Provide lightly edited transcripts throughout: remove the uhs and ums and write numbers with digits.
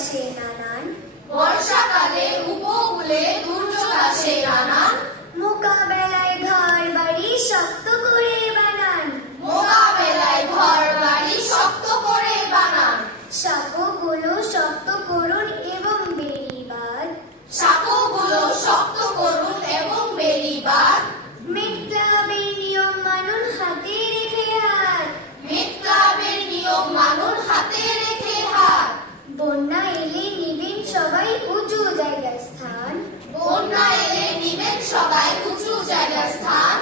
আসে নানান, বর্ষাকালে উপকূলে দুর্যোগ আসে নানান, মোকাবেলায় ঘর বাড়ি শক্ত করে বানান, মোকাবেলায় ঘর বাড়ি শক্ত করে বানান, সাঁকোগুলো শক্ত করুন এবং বেড়িবাঁধ, সাঁকোগুলো শক্ত করুন এবং বেড়িবাঁধ, মেট ক্লাবের নিয়ম মানুন হাতে রেখে হাত, মেট ক্লাবের নিয়ম মানুন হাতে রেখে হাত, বন্যা এলে নিবেন সবাই উঁচু জায়গায় স্থান, বন্যা এলে নিবেন সবাই উঁচু জায়গায় স্থান,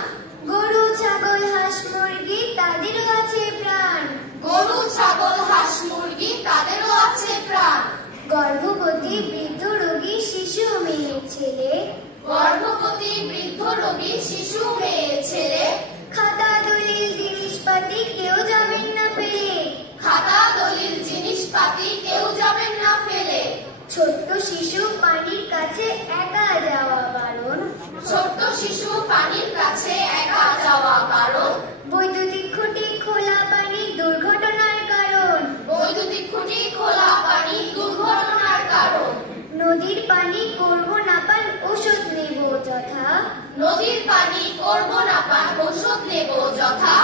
গরু ছাগল হাঁস মুরগি তাদেরও আছে প্রাণ, গরু ছাগল হাঁস মুরগি তাদেরও আছে প্রাণ, গর্ভবতী বৃদ্ধ রোগী শিশু মেয়ে ছেলে, গর্ভবতী বৃদ্ধ রোগী শিশু মেয়ে ছেলে, খাতা দলিল জিনিসপাতি কেউ যাবেন না ফেলে, খাতা দলিল জিনিসপাতি কেউ যাবেন না ফেলে, ছোট্ট শিশু পানির কাছে একা যাওয়া বারণ, ছোট্ট শিশু পানির কাছে একা যাওয়া বারণ, বৈদ্যুতিক খুঁটি খোলা পানি দুর্ঘটনার কারণ, বৈদ্যুতিক খুঁটি খোলা পানি দুর্ঘটনার কারণ, নদীর পানি করব না পান ওষুধ নেব যথা, নদীর পানি করব না পান ওষুধ নেব যথা,